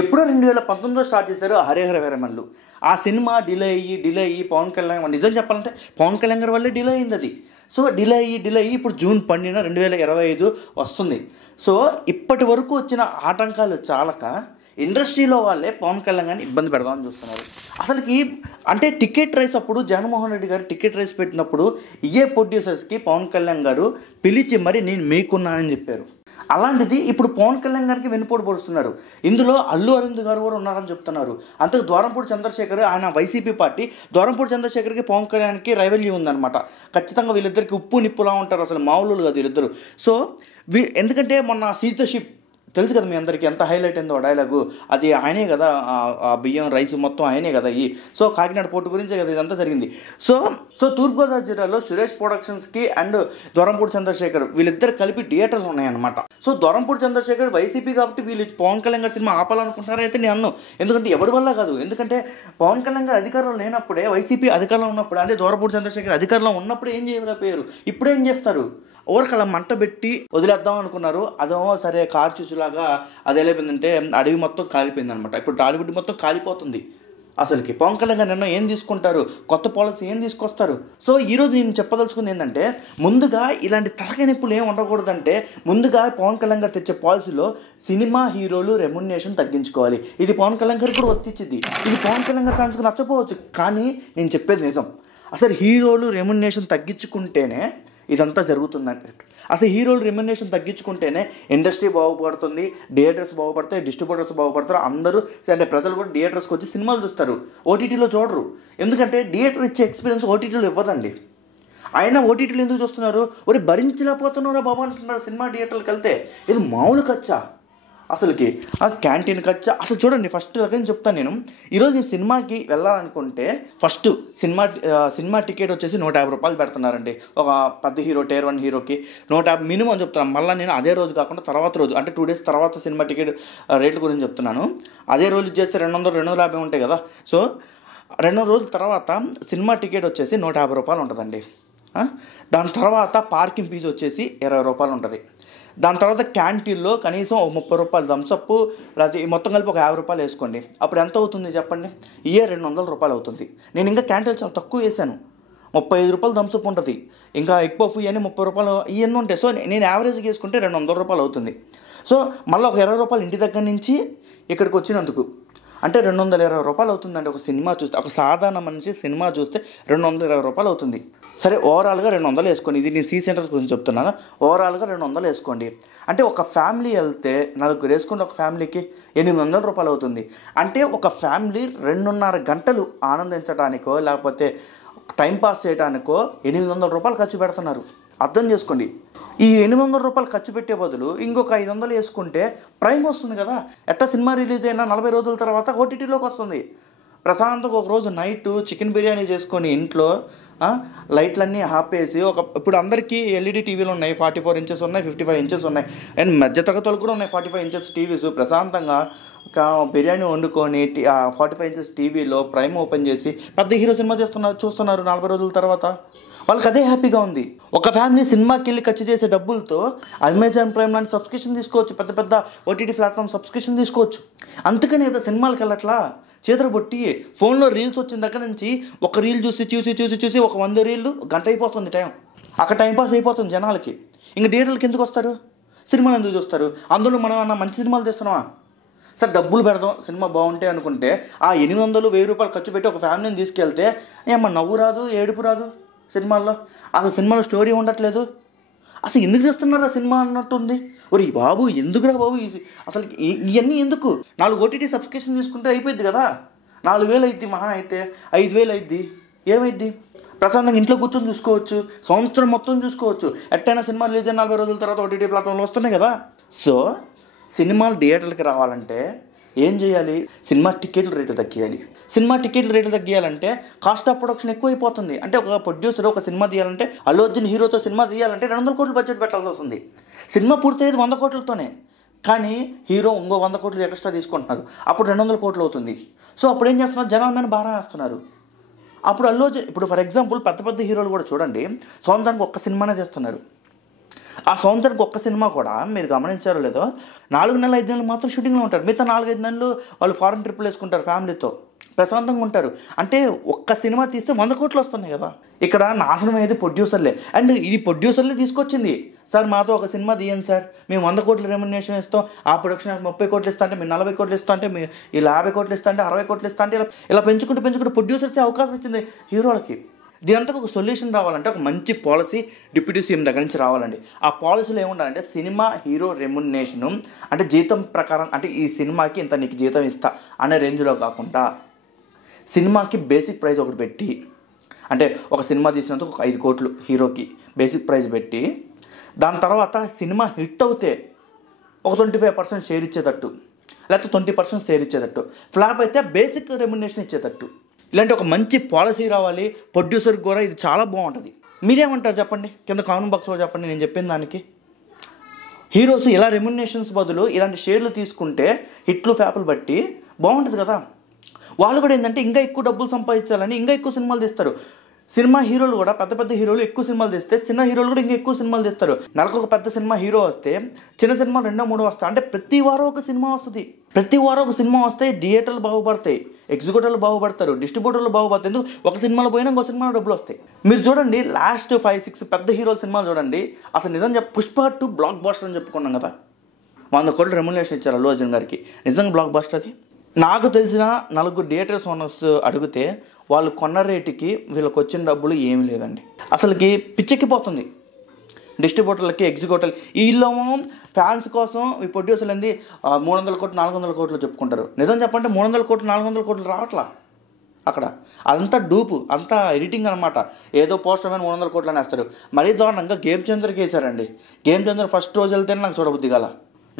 ఎప్పుడో 2019లో స్టార్ట్ చేశారు హరిహర వీరమల్లు. ఆ సినిమా డిలే అయ్యి పవన్ కళ్యాణ్ నిజం చెప్పాలంటే పవన్ కళ్యాణ్ గారి వల్లే డిలే అయింది అది. సో డిలే అయ్యి ఇప్పుడు జూన్ 12 2025 వస్తుంది. సో ఇప్పటి వరకు వచ్చిన ఆటంకాలు చాలక ఇండస్ట్రీలో వాళ్ళే పవన్ కళ్యాణ్ గారిని ఇబ్బంది పెడదామని చూస్తున్నారు. అసలుకి అంటే టికెట్ రైస్ అప్పుడు జగన్మోహన్ రెడ్డి గారు టికెట్ రైస్ పెట్టినప్పుడు ఏ ప్రొడ్యూసర్స్కి పవన్ కళ్యాణ్ గారు పిలిచి మరి నేను మీకున్నానని చెప్పారు. అలాంటిది ఇప్పుడు పవన్ కళ్యాణ్ గారికి వెన్నుపోటు పొడుస్తున్నారు. ఇందులో అల్లు అరవింద్ గారు కూడా ఉన్నారని చెప్తున్నారు. అంతకు ద్వారంపూడి చంద్రశేఖర్ ఆయన వైసీపీ పార్టీ, ద్వారంపూడి చంద్రశేఖర్కి పవన్ కళ్యాణ్కి రైవల్యూ ఉందన్నమాట. ఖచ్చితంగా వీళ్ళిద్దరికి ఉప్పు నిప్పులా ఉంటారు, అసలు మామూలు కాదు వీళ్ళిద్దరు. సో ఎందుకంటే మొన్న సీత షిప్ తెలుసు కదా మీ అందరికీ, ఎంత హైలైట్ అయిందో డైలాగు, అది ఆయనే కదా ఆ బియ్యం రైస్ మొత్తం ఆయనే కదా సో కాకినాడ పోర్టు గురించే కదా ఇదంతా జరిగింది. సో తూర్పుగోదావరి జిల్లాలో సురేష్ ప్రొడక్షన్స్కి అండ్ ద్వారంపూడి చంద్రశేఖర్ వీళ్ళిద్దరు కలిపి థియేటర్లు ఉన్నాయన్నమాట. సో ద్వారంపూడి చంద్రశేఖర్ వైసీపీ కాబట్టి వీళ్ళు పవన్ కళ్యాణ్ గారి సినిమా ఆపాలనుకుంటున్నారైతే నేను అన్నాను. ఎందుకంటే ఎవరి వల్ల కాదు, ఎందుకంటే పవన్ కళ్యాణ్ గారు అధికారంలో లేనప్పుడే, వైసీపీ అధికారంలో ఉన్నప్పుడు, అంటే ద్వారంపూడి చంద్రశేఖర్ అధికారంలో ఉన్నప్పుడు ఏం చేయలేకపోయారు, ఇప్పుడు ఏం చేస్తారు? ఓరికి అలా మంట పెట్టి వదిలేద్దాం అనుకున్నారు. అదేమో సరే కార్చూచులాగా అది వెళ్ళిపోయిందంటే అడవి మొత్తం కాలిపోయింది అనమాట. ఇప్పుడు టాలీవుడ్ మొత్తం కాలిపోతుంది. అసలుకి పవన్ కళ్యాణ్ గారు నిర్ణయం ఏం తీసుకుంటారు, కొత్త పాలసీ ఏం తీసుకొస్తారు? సో ఈరోజు నేను చెప్పదలుచుకుంది ఏంటంటే, ముందుగా ఇలాంటి తలకాయ నొప్పులు ఏం ఉండకూడదంటే, ముందుగా పవన్ కళ్యాణ్ గారు తెచ్చే పాలసీలో సినిమా హీరోలు రెమ్యునరేషన్ తగ్గించుకోవాలి. ఇది పవన్ కళ్యాణ్ గారికి కూడా ఒత్తిచ్చింది. ఇది పవన్ కళ్యాణ్ గారి ఫ్యాన్స్కి నచ్చపోవచ్చు, కానీ నేను చెప్పేది నిజం. అసలు హీరోలు రెమ్యునరేషన్ తగ్గించుకుంటేనే ఇదంతా జరుగుతుందంటే, అసలు హీరోలు రెమ్యునరేషన్ తగ్గించుకుంటేనే ఇండస్ట్రీ బాగుపడుతుంది, థియేటర్స్ బాగుపడతాయి, డిస్ట్రిబ్యూటర్స్ బాగుపడతారు, అందరూ అంటే ప్రజలు కూడా థియేటర్స్కి వచ్చి సినిమాలు చూస్తారు, ఓటీటీలో చూడరు. ఎందుకంటే థియేటర్ ఇచ్చే ఎక్స్పీరియన్స్ ఓటీటీలో ఇవ్వదండి. అయినా ఓటీటీలు ఎందుకు చూస్తున్నారు? ఒరే భరించలేకపోతున్నారా బాబా అంటున్నారు సినిమా థియేటర్కి వెళ్తే. ఇది మామూలు ఖర్చా అసలుకి, ఆ క్యాంటీన్ ఖర్చు. అసలు చూడండి, ఫస్ట్ రకం చెప్తాను నేను. ఈరోజు నేను సినిమాకి వెళ్ళాలనుకుంటే ఫస్ట్ సినిమా టికెట్ వచ్చేసి 150 రూపాయలు పెడుతున్నారండి. ఒక పెద్ద హీరో Tier 1 హీరోకి 150 మినిమం చెప్తున్నాను. మళ్ళీ నేను అదే రోజు కాకుండా తర్వాత రోజు, అంటే 2 days తర్వాత సినిమా టికెట్ రేట్ల గురించి చెప్తున్నాను. అదే రోజు చేస్తే 200-250 ఉంటాయి కదా. సో 2 రోజుల తర్వాత సినిమా టికెట్ వచ్చేసి 150 రూపాయలు ఉంటుందండి. దాని తర్వాత పార్కింగ్ ఫీజు వచ్చేసి 20 రూపాయలు ఉంటుంది. దాని తర్వాత క్యాంటీన్లో కనీసం 30 రూపాయలు థమ్సప్, లేకపోతే మొత్తం కలిపి ఒక 50 రూపాయలు వేసుకోండి. అప్పుడు ఎంత అవుతుంది చెప్పండి? 200 రూపాయలు అవుతుంది. నేను ఇంకా క్యాంటీన్ చాలా తక్కువ వేసాను, 35 రూపాయలు థమ్సప్ ఉంటుంది, ఇంకా ఎగ్ పఫ్ ఇవన్నీ 30 రూపాయలు ఇవన్నీ ఉంటాయి. సో నేను యావరేజ్గా వేసుకుంటే 200 రూపాయలు అవుతుంది. సో మళ్ళీ ఒక 20 రూపాయలు ఇంటి దగ్గర నుంచి ఇక్కడికి వచ్చినందుకు, అంటే 220 రూపాయలు అవుతుందండి. ఒక సినిమా చూస్తే, ఒక సాధారణ మనిషి సినిమా చూస్తే 220 రూపాయలు అవుతుంది. సరే ఓవరాల్గా 200 వేసుకోండి. ఇది నేను సెంటర్స్ గురించి చెప్తున్నాను. ఓవరాల్గా 200 వేసుకోండి. అంటే ఒక ఫ్యామిలీ వెళ్తే 4 వేసుకుంటే ఒక ఫ్యామిలీకి 800 రూపాయలు అవుతుంది. అంటే ఒక ఫ్యామిలీ 2.5 గంటలు ఆనందించడానికో లేకపోతే టైంపాస్ చేయడానికో 800 రూపాయలు ఖర్చు పెడుతున్నారు. అర్థం చేసుకోండి. ఈ 800 రూపాయలు ఖర్చు పెట్టే బదులు ఇంకొక 500 వేసుకుంటే ప్రైమ్ వస్తుంది కదా. ఎట్టా సినిమా రిలీజ్ అయినా 40 రోజుల తర్వాత ఓటీటీలోకి వస్తుంది. ప్రశాంతంగా ఒక రోజు నైట్ చికెన్ బిర్యానీ చేసుకొని ఇంట్లో లైట్లన్నీ ఆపేసి, ఇప్పుడు అందరికీ ఎల్ఈడి టీవీలు ఉన్నాయి, 44 ఇంచెస్ ఉన్నాయి, 55 ఇంచెస్ ఉన్నాయి, అండ్ మధ్యతరగతులు కూడా ఉన్నాయి 45 ఇంచెస్ టీవీస్. ప్రశాంతంగా బిర్యానీ వండుకొని 45 ఇంచెస్ టీవీలో ప్రైమ్ ఓపెన్ చేసి పెద్ద హీరో సినిమా చూస్తున్నారు 40 రోజుల తర్వాత. వాళ్ళకి అదే హ్యాపీగా ఉంది. ఒక ఫ్యామిలీ సినిమాకి వెళ్ళి ఖర్చు చేసే డబ్బులతో అమెజాన్ ప్రైమ్ లాంటి సబ్స్క్రిప్షన్ తీసుకోవచ్చు, పెద్ద ఓటీటీ ప్లాట్ఫామ్ సబ్స్క్రిప్షన్ తీసుకోవచ్చు. అందుకని ఏదో సినిమాలకి వెళ్ళట్లా, చేతులు బొట్టి ఫోన్లో రీల్స్ వచ్చిన దగ్గర నుంచి ఒక రీల్ చూసి ఒక 100 రీళ్ళు గంట అయిపోతుంది టైం. అక్కడ టైంపాస్ అయిపోతుంది జనాలకి. ఇంక థియేటర్లకి ఎందుకు వస్తారు? సినిమాలు ఎందుకు చూస్తారు? అందులో మనం అన్న మంచి సినిమాలు తెస్తున్నావా? సార్ డబ్బులు పెడదాం సినిమా బాగుంటే అనుకుంటే ఆ 800-1000 రూపాయలు ఖర్చు పెట్టి ఒక ఫ్యామిలీని తీసుకెళ్తే ఏమన్నా నవ్వు రాదు, ఏడుపు రాదు సినిమాల్లో. అసలు సినిమాలో స్టోరీ ఉండట్లేదు. అసలు ఎందుకు చేస్తున్నారా సినిమా అన్నట్టుంది. ఒరే బాబు ఎందుకురా బాబు అసలు ఇవన్నీ ఎందుకు? 4 ఓటీటీ సబ్స్క్రిప్షన్ తీసుకుంటే అయిపోయింది కదా. 4000 అయింది, మహా అయితే 5000 అయింది. ఏమైద్ది? ప్రశాంతంగా ఇంట్లో కూర్చొని చూసుకోవచ్చు, సంవత్సరం మొత్తం చూసుకోవచ్చు. ఎట్టైనా సినిమా రిలీజ్ అయిన 40 రోజుల తర్వాత ఓటీటీ ప్లాట్ఫామ్లో వస్తున్నాయి కదా. సో సినిమాలు థియేటర్లకి రావాలంటే ఏం చేయాలి? సినిమా టికెట్ల రేట్లు తగ్గియాలి. సినిమా టికెట్ల రేట్లు తగ్గియాలంటే కాస్ట్ ఆఫ్ ప్రొడక్షన్ ఎక్కువైపోతుంది. అంటే ఒక ప్రొడ్యూసర్ ఒక సినిమా తీయాలంటే, అల్లు అర్జున్ హీరోతో సినిమా తీయాలంటే 200 కోట్లు బడ్జెట్ పెట్టాల్సి వస్తుంది. సినిమా పూర్తయ్యేది 100 కోట్లతోనే, కానీ హీరో ఇంకో 100 కోట్లు ఎక్స్ట్రా తీసుకుంటున్నారు. అప్పుడు 200 కోట్లు అవుతుంది. సో అప్పుడు ఏం చేస్తున్నారు? జనాల మీద భారం వేస్తున్నారు. అప్పుడు ఇప్పుడు ఫర్ ఎగ్జాంపుల్ పెద్ద హీరోలు కూడా చూడండి, సంవత్సరానికి ఒక్క సినిమానే తీస్తున్నారు. ఆ సంవత్సరానికి ఒక్క సినిమా కూడా మీరు గమనించారో లేదో 4 నెలలు 5 నెలలు మాత్రం షూటింగ్లో ఉంటారు. మిగతా 4-5 నెలలు వాళ్ళు ఫారెన్ ట్రిప్పులు వేసుకుంటారు, ఫ్యామిలీతో ప్రశాంతంగా ఉంటారు. అంటే ఒక్క సినిమా తీస్తే 100 కోట్లు వస్తున్నాయి కదా. ఇక్కడ నాశనం అయ్యేది ప్రొడ్యూసర్లే. అండ్ ఇది ప్రొడ్యూసర్లే తీసుకొచ్చింది. సార్ మాతో ఒక సినిమా తీయండి సార్, మేము 100 కోట్ల రెమ్యునరేషన్ ఇస్తాం, ఆ ప్రొడక్షన్ 30 కోట్లు ఇస్తా అంటే, మీరు 40 కోట్లు ఇస్తా అంటే, మీరు ఇలా 50 కోట్లు ఇస్తా అంటే, 60 కోట్లు ఇస్తా అంటే, ఇలా పెంచుకుంటూ ప్రొడ్యూసర్సే అవకాశం ఇచ్చింది హీరోలకి. దీనంతా ఒక సొల్యూషన్ రావాలంటే ఒక మంచి పాలసీ డిప్యూటీ సీఎం దగ్గర నుంచి రావాలండి. ఆ పాలసీలో ఏముండాలంటే సినిమా హీరో రెమ్యునరేషను అంటే జీతం ప్రకారం, అంటే ఈ సినిమాకి ఇంత నీకు జీతం ఇస్తా అనే రేంజ్లో కాకుండా సినిమాకి బేసిక్ ప్రైస్ ఒకటి పెట్టి, అంటే ఒక సినిమా తీసినందుకు ఒక 5 కోట్లు హీరోకి బేసిక్ ప్రైస్ పెట్టి, దాని తర్వాత సినిమా హిట్ అవుతే ఒక 25% షేర్ ఇచ్చేటట్టు, లేకపోతే 20% షేర్ ఇచ్చేటట్టు, ఫ్లాప్ అయితే బేసిక్ రెమ్యునరేషన్ ఇచ్చేటట్టు, ఇలాంటి ఒక మంచి పాలసీ రావాలి. ప్రొడ్యూసర్కి కూడా ఇది చాలా బాగుంటుంది. మీరేమంటారు చెప్పండి, కింద కామెంట్ బాక్స్లో చెప్పండి నేను చెప్పిన దానికి. హీరోస్ ఇలా రెమ్యునరేషన్స్ బదులు ఇలాంటి షేర్లు తీసుకుంటే హిట్లు ఫ్యాపులు బట్టి బాగుంటుంది కదా. వాళ్ళు కూడా ఏంటంటే ఇంకా ఎక్కువ డబ్బులు సంపాదించాలని ఇంకా ఎక్కువ సినిమాలు తీస్తారు. సినిమా హీరోలు కూడా పెద్ద హీరోలు ఎక్కువ సినిమాలు తీస్తే చిన్న హీరోలు కూడా ఇంకా ఎక్కువ సినిమాలు తీస్తారు. నెలకు ఒక పెద్ద సినిమా హీరో వస్తే చిన్న సినిమా 2-3 వస్తాయి. అంటే ప్రతి వారం ఒక సినిమా వస్తుంది. ప్రతి వారం ఒక సినిమా వస్తే థియేటర్లు బాగుపడతాయి, ఎగ్జిక్యూటివ్లు బాగుపడతారు, డిస్ట్రిబ్యూటర్లు బాగుపడతాయి. ఎందుకు ఒక సినిమాలో పోయినా ఇంకో సినిమాలో డబ్బులు వస్తాయి. మీరు చూడండి లాస్ట్ 5-6 పెద్ద హీరోల సినిమాలు చూడండి. అసలు నిజం పుష్ప 2 బ్లాక్ బాస్టర్ అని చెప్పుకున్నాం కదా. 100 కోట్ల రెమ్యునరేషన్ ఇచ్చారు అల్లు అర్జున్ గారికి. నిజంగా బ్లాక్ బాస్టర్ అది. నాకు తెలిసిన 4 థియేటర్స్ ఓనర్స్ అడిగితే వాళ్ళు కొన్న రేటుకి వీళ్ళకి వచ్చిన డబ్బులు ఏమీ లేదండి. అసలుకి పిచ్చెక్కిపోతుంది డిస్ట్రిబ్యూటర్లకి, ఎగ్జిక్యూటివ్లు. వీళ్ళు ఫ్యాన్స్ కోసం ఈ ప్రొడ్యూసర్లు ఏంది 300 కోట్లు 400 కోట్లు చెప్పుకుంటారు. నిజం చెప్పంటే 300 కోట్లు 400 కోట్లు రావట్లా అక్కడ. అదంతా డూపు, అంతా ఎడిటింగ్ అనమాట. ఏదో పోస్టర్ మీద 300 కోట్లు అనేస్తారు. మరీ దారుణంగా గేమ్ చేంజర్కి వేశారండి. గేమ్ చేంజర్ ఫస్ట్ రోజు వెళ్తేనే నాకు చూడబుద్ది కాల.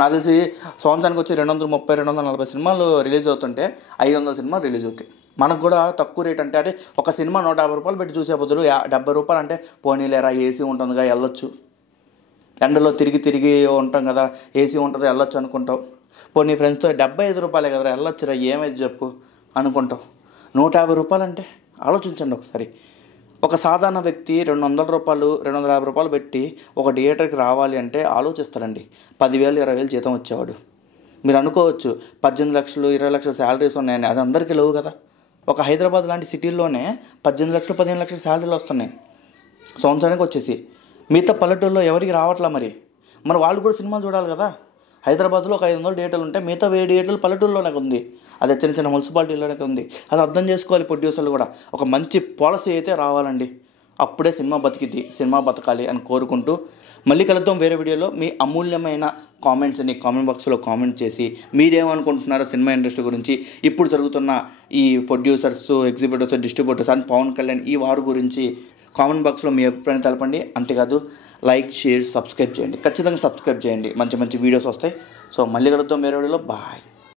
నాకు తెలిసి సంవత్సరానికి వచ్చి 230-240 సినిమాలు రిలీజ్ అవుతుంటే 500 సినిమాలు రిలీజ్ అవుతాయి. మనకు కూడా తక్కువ రేట్ అంటే ఒక సినిమా 150 రూపాయలు పెట్టి చూసే బదులు 70 రూపాయలు అంటే పోనీలేరా ఏసీ ఉంటుందిగా వెళ్ళొచ్చు, ఎండలో తిరిగి ఉంటాం కదా, ఏసీ ఉంటుంది వెళ్ళొచ్చు అనుకుంటావు. పోనీ ఫ్రెండ్స్తో 75 రూపాయలే కదరా వెళ్ళొచ్చురా ఏమైంది చెప్పు అనుకుంటావు. 150 రూపాయలు అంటే ఆలోచించండి ఒకసారి. ఒక సాధారణ వ్యక్తి 200 రూపాయలు 250 రూపాయలు పెట్టి ఒక థియేటర్కి రావాలి అంటే ఆలోచిస్తాడండి. 10,000 20,000 జీతం వచ్చేవాడు. మీరు అనుకోవచ్చు 18 లక్షలు 20 లక్షల శాలరీస్ ఉన్నాయని. అది అందరికీ లేవు కదా. ఒక హైదరాబాద్ లాంటి సిటీల్లోనే 18 లక్షలు 15 లక్షల శాలరీలు వస్తున్నాయి సంవత్సరానికి వచ్చేసి. మిగతా పల్లెటూరులో ఎవరికి రావట్లా. మరి వాళ్ళు కూడా సినిమాలు చూడాలి కదా. హైదరాబాద్లో ఒక 500 థియేటర్లు ఉంటే మిగతా 1000 థియేటర్లు పల్లెటూరులోనే ఉంది. అది చిన్న మున్సిపాలిటీలోనే ఉంది. అది అర్థం చేసుకోవాలి ప్రొడ్యూసర్లు కూడా. ఒక మంచి పాలసీ అయితే రావాలండి. అప్పుడే సినిమా బతికిద్ది, సినిమా బతకాలి అని కోరుకుంటూ మళ్ళీ కలుద్దాం వేరే వీడియోలో. మీ అమూల్యమైన కామెంట్స్ని కామెంట్ బాక్స్లో కామెంట్ చేసి మీరేమనుకుంటున్నారో సినిమా ఇండస్ట్రీ గురించి, ఇప్పుడు జరుగుతున్న ఈ producers, exhibitors, distributors and Pawan Kalyan ఈ వారు గురించి కామెంట్ బాక్స్లో మీ అభిప్రాయం తెలపండి. అంతేకాదు లైక్, షేర్, సబ్స్క్రైబ్ చేయండి. ఖచ్చితంగా సబ్స్క్రైబ్ చేయండి. మంచి వీడియోస్ వస్తాయి. సో మళ్ళీ కలుద్దాం వేరే వీడియోలో. బాయ్.